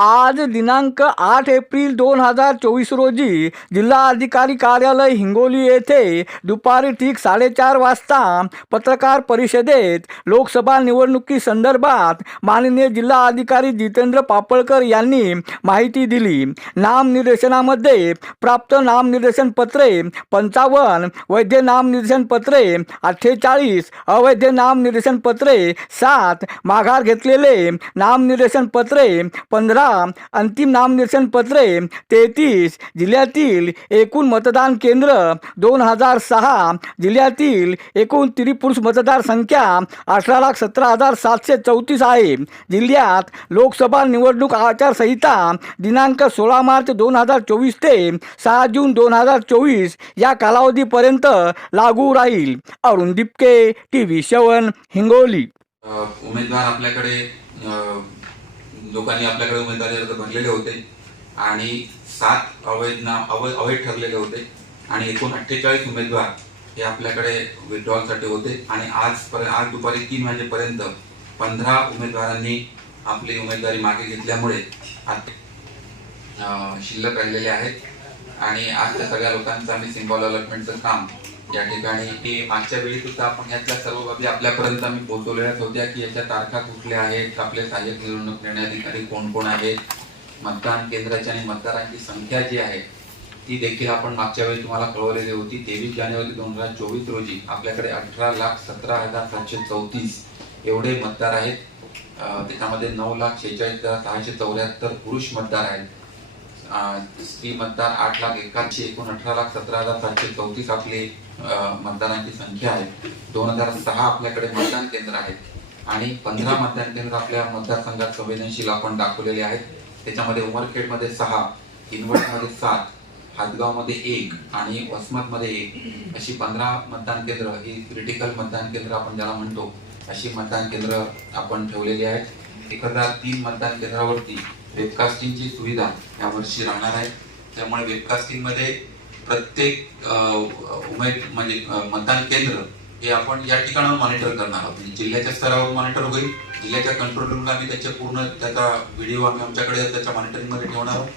आज दिनांक आठ एप्रिल दोन हजार चोवीस रोजी जिल्हा अधिकारी कार्यालय हिंगोली येथे दुपारी ठीक साडेचार वाजता पत्रकार परिषदेत लोकसभा निवडणुकीसंदर्भात माननीय जिल्हा अधिकारी जितेंद्र पापळकर यांनी माहिती दिली. नामनिर्देशनामध्ये प्राप्त नामनिर्देशन पत्रे पंचावन्न वैध नामनिर्देशन पत्रे अठ्ठेचाळीस अवैध नामनिर्देशन पत्रे सात माघार घेतलेले नामनिर्देशन पत्रे पंधरा अंतिम नामनिर्देशन पत्रे तेहतीस जिल्ह्यातील एकूण मतदान केंद्र दोन हजार सहा जिल्ह्यातील एकूण त्रिपुरुष मतदारसंख्या मतदार संख्या अठरा लाख सतरा हजार सातशे चौतीस आहे. जिल्ह्यात लोकसभा निवडणूक आचारसंहिता दिनांक सोळा मार्च दोन हजार चोवीस ते सहा जून दोन हजार चोवीस या कालावधीपर्यंत लागू राहील. Arun Dipke T V seven Hingoli. उमेदवार आपल्याकडे लोकांनी आपल्याकडे उमेदवारी अर्ज भरलेले होते आणि सात अवैध नाम अवैध अवैध ठरलेले होते आणि एकूण अठ्ठेचाळीस उमेदवार हे आपल्याकडे विड्रॉलसाठी होते आणि आज आज दुपारी तीन वाजेपर्यंत पंधरा उमेदवारांनी आपली उमेदवारी मागे घेतल्यामुळे शिल्लक राहिलेले आहेत आणि आज त्या सगळ्या लोकांचं आम्ही सिम्बॉल अलॉटमेंटचं काम या ठिकाणी की मागच्या वेळी सुद्धा आपण यातल्या सर्व बाबी आपल्यापर्यंत आम्ही पोहोचवलेल्याच होत्या की याच्या तारखा कुठल्या आहेत आपले सहाय्यक निवडणूक निर्णय अधिकारी कोण कोण आहेत मतदान केंद्राची आणि मतदारांची संख्या जी आहे ती देखील आपण मागच्या वेळी तुम्हाला कळवलेली होती. तेवीस जानेवारी दोन हजार चोवीस रोजी आपल्याकडे अठरा लाख सतरा हजार सातशे चौतीस एवढे मतदार आहेत. त्याच्यामध्ये नऊ लाख शेहेचाळीस हजार सहाशे चौऱ्याहत्तर पुरुष मतदार आहेत. स्त्री मतदार आठ लाख एकाऐंशी एकूण अठरा लाख सतरा हजार सातशे चौतीस आपले मतदारांची संख्या आहे. दोन हजार सहा आपल्याकडे मतदान केंद्र आहेत आणि पंधरा मतदान केंद्र आपल्या मतदारसंघात संवेदनशील आपण दाखवलेले आहेत. त्याच्यामध्ये उमरखेडमध्ये सहा किनवटमध्ये सात हातगावमध्ये एक आणि वसमतमध्ये एक. अशी पंधरा मतदान केंद्र ही क्रिटिकल मतदान केंद्र आपण ज्याला म्हणतो अशी मतदान केंद्र आपण ठेवलेली आहेत. एक हजार तीन मतदान केंद्रावरती वेबकास्टिंगची सुविधा यावर्षी राहणार आहे. त्यामुळे वेबकास्टिंगमध्ये प्रत्येक उमेद म्हणजे मतदान केंद्र हे आपण या ठिकाणावर मॉनिटर करणार आहोत. म्हणजे जिल्ह्याच्या स्तरावर मॉनिटर होईल. जिल्ह्याच्या कंट्रोल रूमला आम्ही त्याच्या पूर्ण त्याचा व्हिडिओ आम्ही आमच्याकडे त्याच्या मॉनिटरिंगमध्ये ठेवणार आहोत.